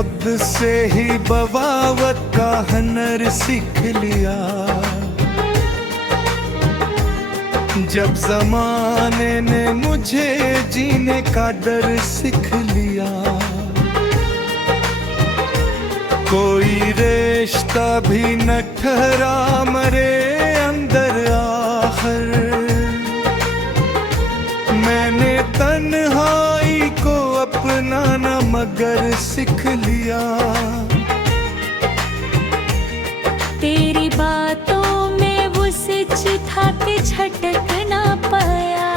खुद से ही बगावत का हुनर सीख लिया। जब जमाने ने मुझे जीने का डर सीख लिया। कोई रिश्ता भी न ठहरा मरे अंदर आखिर। मैंने तन्हाई को अपनाना मगर सीख लिया। तेरी बातों में वो सच था कि झटक ना पाया।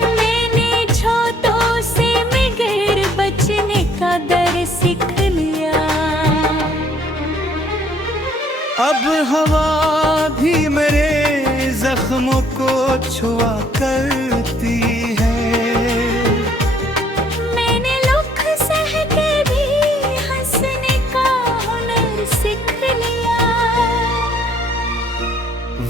मैंने छोटों से मगर बचने का डर सीख लिया। अब हवा भी मेरे जख्मों को छुआ करती है। मैंने दुख सह के भी हंसने का हुनर सीख लिया।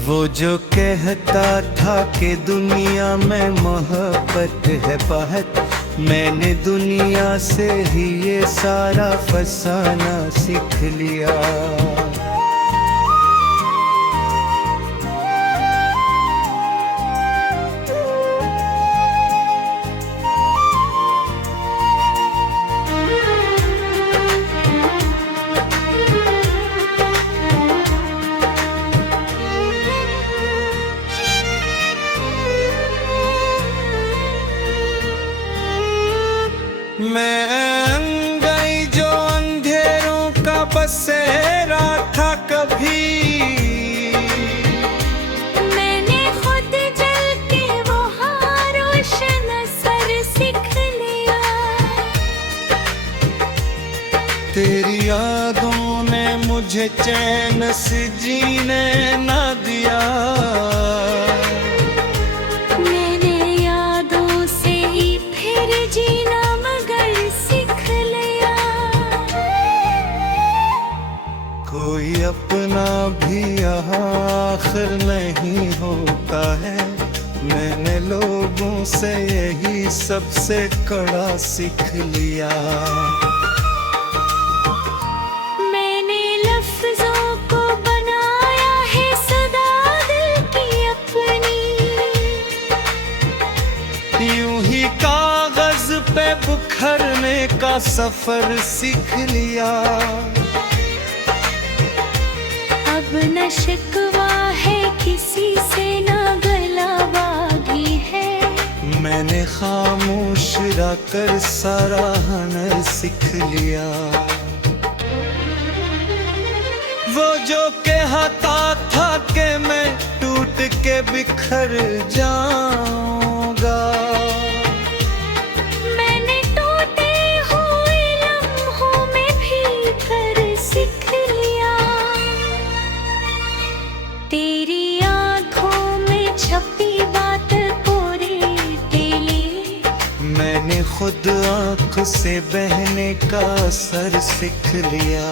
वो जो कहता था कि दुनिया में मोहब्बत है बहुत, मैंने दुनिया से ही ये सारा फसाना सीख लिया। मैं गई जो अंधेरों का बसेरा था कभी। मैंने खुद जल के वो रोशन असर सीख लिया। तेरी यादों ने मुझे चैन से जीने ना दिया। मैंने यादों से ही फिर जीना कोई अपना भी आखिर नहीं होता है। मैंने लोगों से यही सबसे कड़ा सीख लिया। मैंने लफ्जों को बनाया है सदा दिल की अपनी। यूं ही कागज पे बुखरने का सफर सीख लिया। अब न शिकवा है किसी से न गलाबागी है। मैंने खामोश रहकर सारा हुनर सीख लिया। वो जो कहता था कि मैं टूट के बिखर जाऊंगा। मैंने टूटे हुए लम्हों में भी कर सीख लिया। तेरी आंखों में छपी बात पूरी तेली। मैंने खुद आंख से बहने का असर सीख लिया।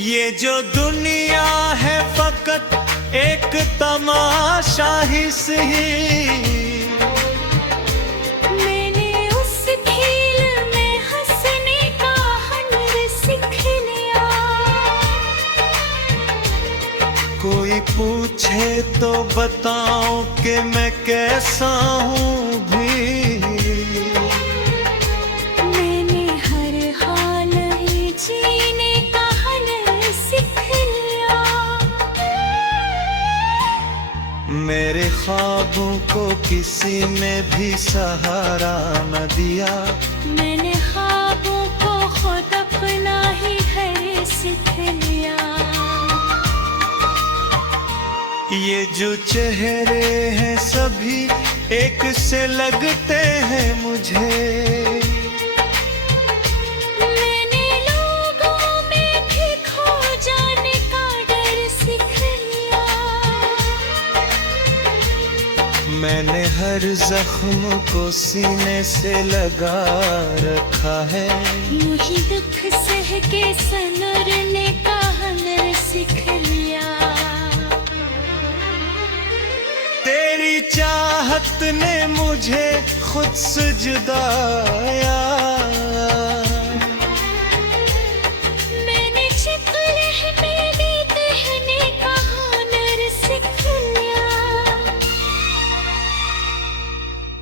ये जो दुनिया है फकत एक तमाशा ही सही। मैंने उस खेल में हंसने का हुनर सीख लिया। कोई पूछे तो बताऊं कि मैं कैसा हूँ भी। मैंने हर हाल में जीने का हुनर सीख लिया। मेरे ख्वाबों को किसी ने भी सहारा न दिया। मैंने ख्वाबों को खुद अपना ही घर सीख लिया। ये जो चेहरे हैं सभी एक से लगते हैं मुझे। मैंने लोगों में भी खो जाने मैंने हर जख्म को सीने से लगा रखा है। यूं ही दुख सह के सनरने का हुनर सीख लिया। तेरी चाहत ने मुझे खुद से जुदाया। मैंने चितलह में भी कहने का हुनर सीख लिया।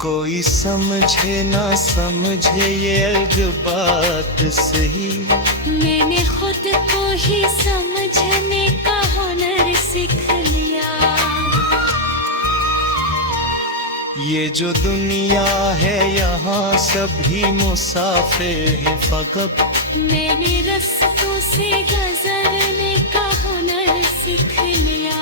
कोई समझे ना समझे ये अलग बात सही, मैंने खुद को ही समझने का हुनर सीख लिया। ये जो दुनिया है यहाँ सभी मुसाफिर हैं फकत। मैंने रस्तों से गुजरने का हुनर सीख लिया।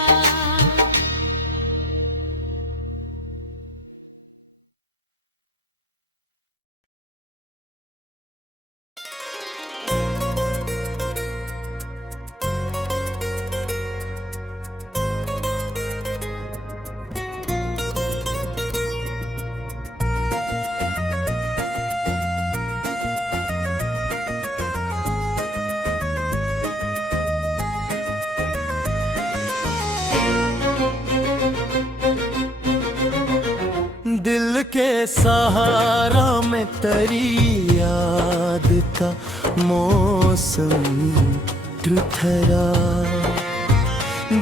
दिल के सहारा में तेरी याद का मौसम ठुठरा,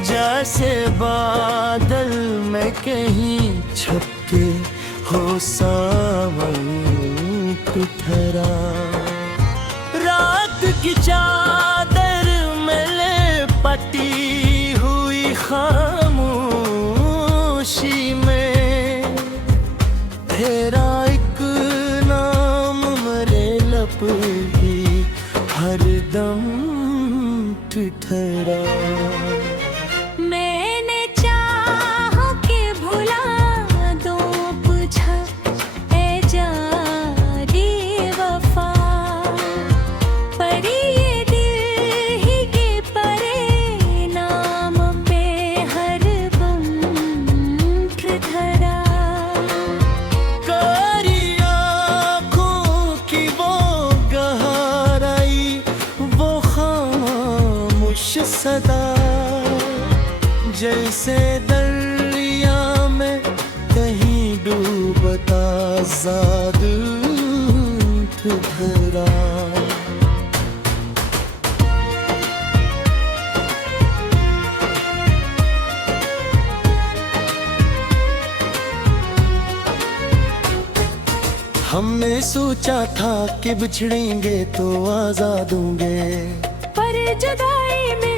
जैसे बादल में कहीं छपके हो सावन ठुठरा। रात की चादर में लिपटी हुई खामोशी में तेरा एक नाम मेरे लब ही हरदम ठिठरा। मैंने चाह के भुला दो बुझा ए जारी वफा, पर ये दिल ही के परे नाम पे हर गम ठिठरा। सदा जैसे दरिया में कहीं डूबता जादू ठुठरा। हमने सोचा था कि बिछड़ेंगे तो आजाद होंगे, पर जुदाई में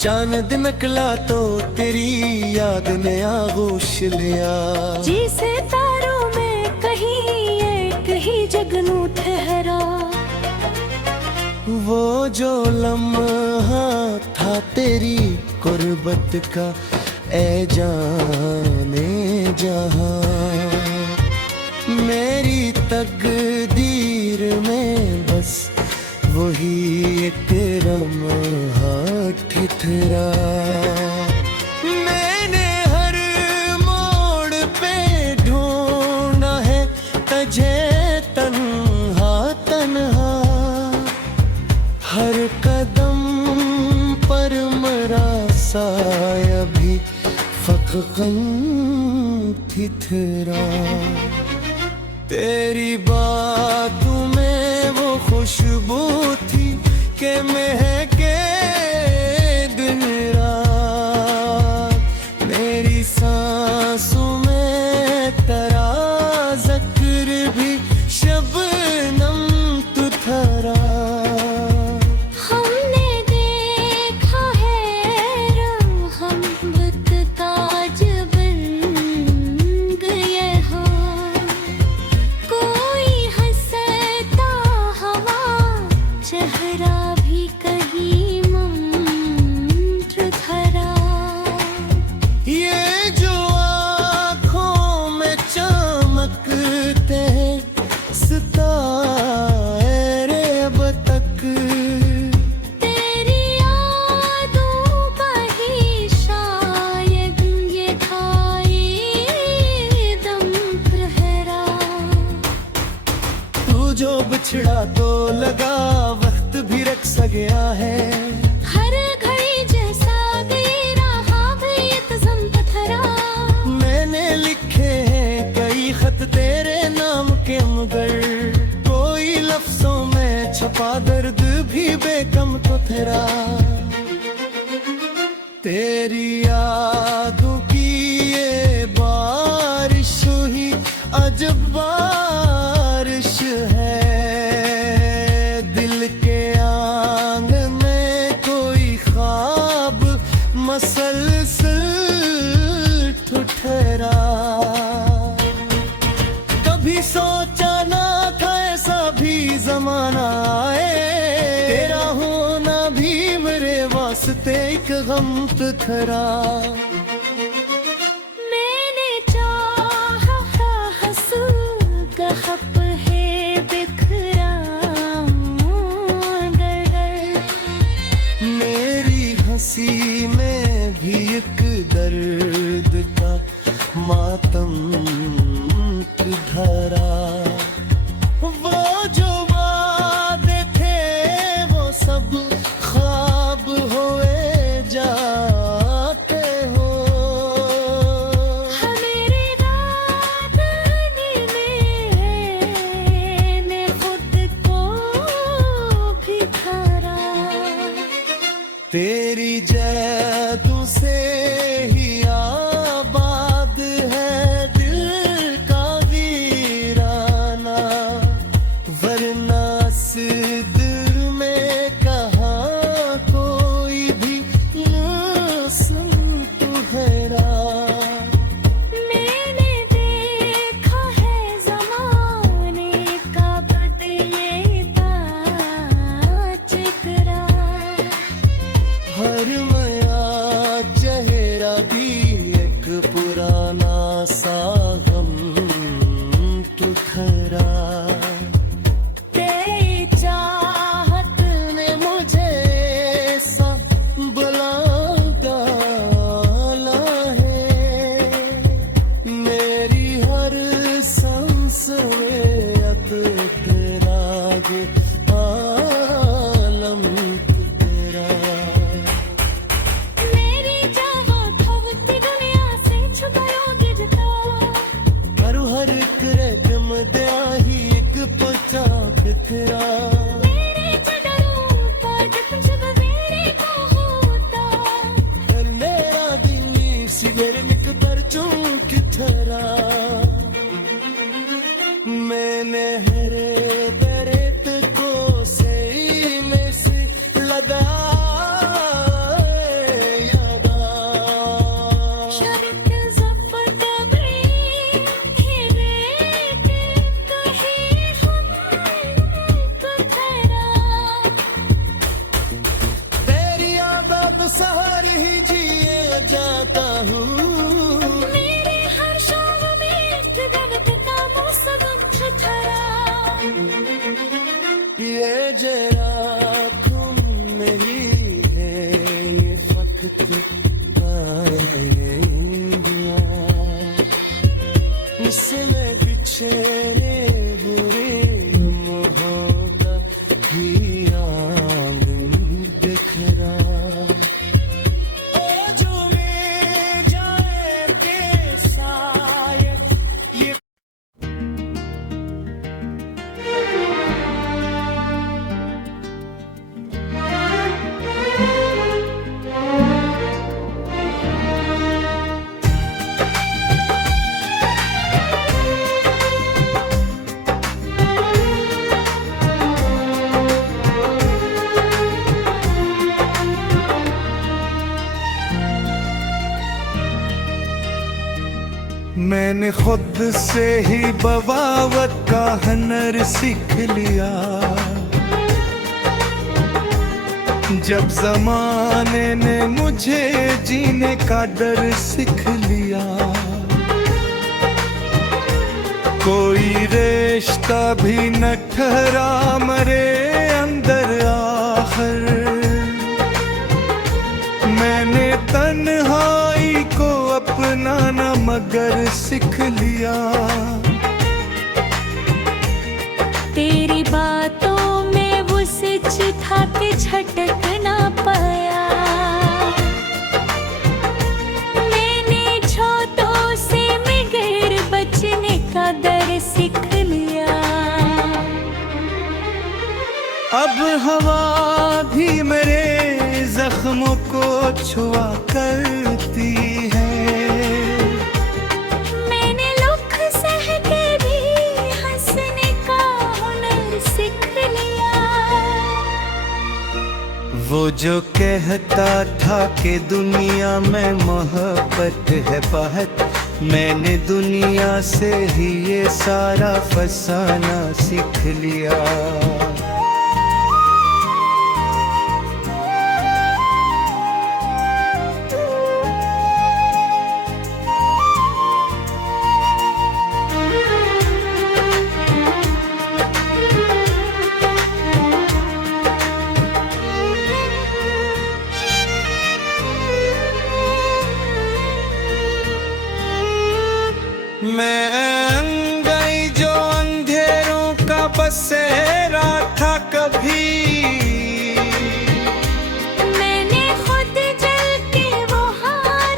चांद निकला तो तेरी याद ने आगोश लिया। जी से तारों में कहीं एक ही जगनू ठहरा। वो जो लम्हा था तेरी कुर्बत का ए जाने जहां, मेरी तकदीर में बस वही एक लम्हा ठिठरा। मैंने हर मोड़ पे ढूंढा है तुझे तन्हा तन्हा, हर कदम पर मरा साया भी फकम ठिठरा। तेरी बातों में वो खुशबू थी कि महके दिन रात, मेरी सांसों में तेरा ज़िक्र भी शबनम तुथरा। हमने देखा है रहमत ताज बन गए हाँ, कोई हंसता हवा चेहरा भी कहीं मंत्र धरा। ये जो आँखों में चमकते हैं सितारे अब तक, तेरी यादों का ही शायद गया है। हर घड़ी जैसा मेरा हावियत जम पथरा, मैंने लिखे हैं कई खत तेरे नाम के मगर कोई लफ्जों में छपा दर्द भी बेकम तो तेरा। तेरी यादों की ये बारिश हुई अजब बारिश है, दिल के आंगन में कोई ख्वाब मसलसल ठुठरा। कभी सोचा ना था ऐसा भी जमाना आए, तेरा होना भी मेरे वास्ते एक गम खरा। मैंने चाहा हंसू कहप है बिखरा डर डर। मेरी हंसी में भी एक दर्द का मातम धरा। वो जो वादे थे वो सब ख्वाब होए जाते हो। मेरे दामन में मैंने खुद को भी धरा। तेरी जैदों से ही आबाद है दिल का वीराना, वरना इस दिल में कहाँ कोई भी सुनहरा। मैंने देखा है ज़माने का बदलेता चितरा। हर नया चेहरा भी एक पुराना सा गम तुखरा। तेरी चाहत ने मुझे सा बुला डाला है, मेरी हर सांस में अब तेरा ये आलम तेरा। मेरी चाहत होती दुनिया से छुपायोगे जता, पर हर एक रकम दिया ही एक पचाक तेरा। मेरे चढ़ो ताकत जब मेरे को होता, पर मेरा दिल सिगर निकबर चूक थरा। मैंने हरे दर्द को सही में से लगा यादा। शर्त ज़ब्त भी हिरेट कहीं हम पथरा। तेरी आदत सहर ही जिए जाता हूँ। मेरे हर शाम में एक गलत का मौसम छुथरा। ये जरा खून नहीं है ये फक्त आएंगे, इसमें बिछड़े बुरे लम्हों का ही आंगन बिखरा। ओ जो में जाए के साए ये मैंने खुद से ही बगावत का हुनर सीख लिया, जब जमाने ने मुझे जीने का डर सीख लिया। कोई रिश्ता भी न ठहरा मरे अंदर आखिर, मैंने तन्हाई को अपनाना मगर सीख लिया। तेरी बातों में वो सच था कि झटक हवा भी मेरे जख्मों को छुआ करती है। मैंने लुक सह के भी हंसने का हुनर सीख लिया। वो जो कहता था कि दुनिया में मोहब्बत है बात, मैंने दुनिया से ही ये सारा फसाना सीख लिया। मैं गई जो अंधेरों का बसेरा था कभी, मैंने खुद जल के वो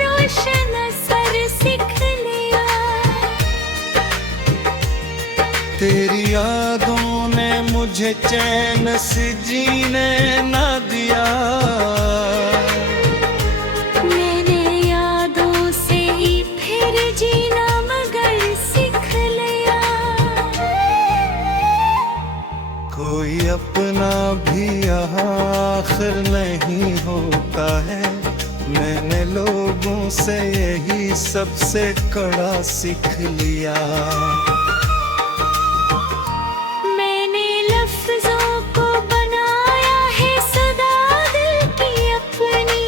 रोशन असर सीख लिया। तेरी यादों ने मुझे चैन से जीने न दिया। मैंने यादों से ही फिर जीना मगर सीख लिया। कोई अपना भी आखिर नहीं होता है, मैंने लोगों से यही सबसे कड़ा सीख लिया। मैंने लफ्जों को बनाया है सदा दिल की अपनी।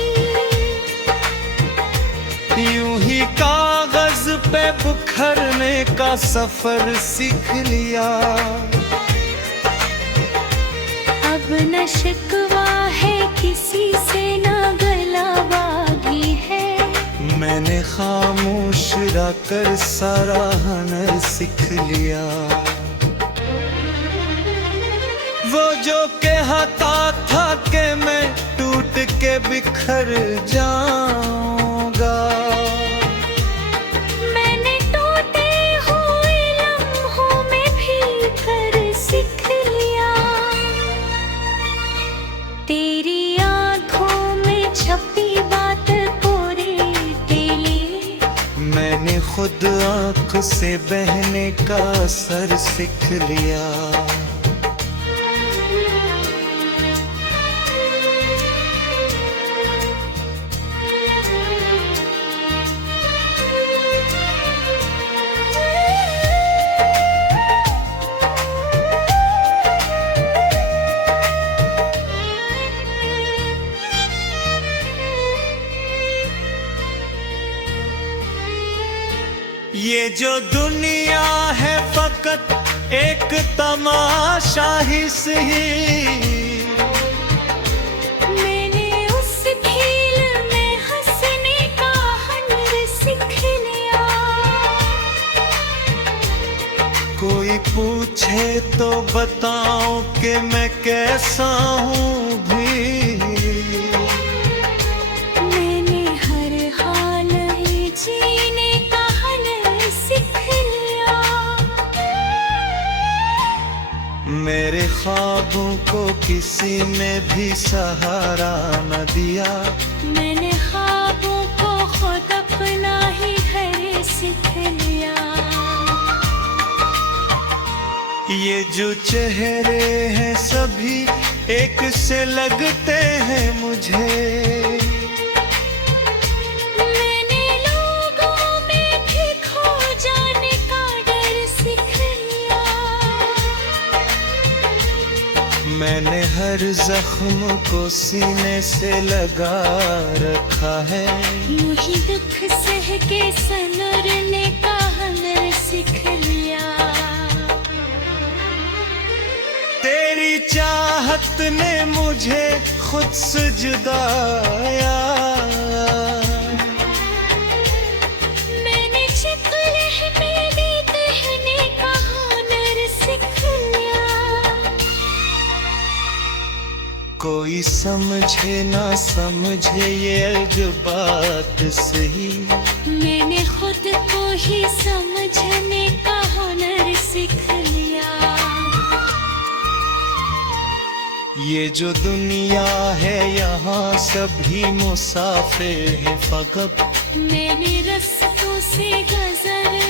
यूं ही कागज पे बुखरने का सफर सीख लिया। अब न शिकवा है किसी से न गला बागी है। मैंने खामोश रहकर सारा हुनर सीख लिया। वो जो कहता था कि मैं टूट के बिखर जाऊंगा, मैंने टूटे हुए लम्हों में भी कर सीख लिया। तेरी आंखों में छपी बात पूरी तेली, मैंने खुद आंख से बहने का असर सीख लिया। ये जो दुनिया है फकत एक तमाशा ही सही, मैंने उस खेल में हंसने का हुनर सीख लिया। कोई पूछे तो बताऊं कि मैं कैसा हूँ भी, मैंने हर हाल ही जीने का हुनर सीख लिया। मेरे ख्वाबों को किसी ने भी सहारा न दिया। मैंने ख्वाबों को खुद अपना ही घर सीख लिया। ये जो चेहरे हैं सभी एक से लगते हैं मुझे, मैंने लोगों में भी खो जाने का डर सीख लिया। मैंने हर जख्म को सीने से लगा रखा है। यूं ही दुख सह के सनरने का हुनर सीख लिया। तेरी चाहत ने मुझे खुद से जुदाया। मैंने चितले में भी कहने का हुनर सीख लिया। कोई समझे ना समझे ये अलग बात सही, मैंने खुद को ही समझने का हुनर सीख लिया। ये जो दुनिया है यहाँ सभी मुसाफिर हैं फकत मैंने रस्तों से गजर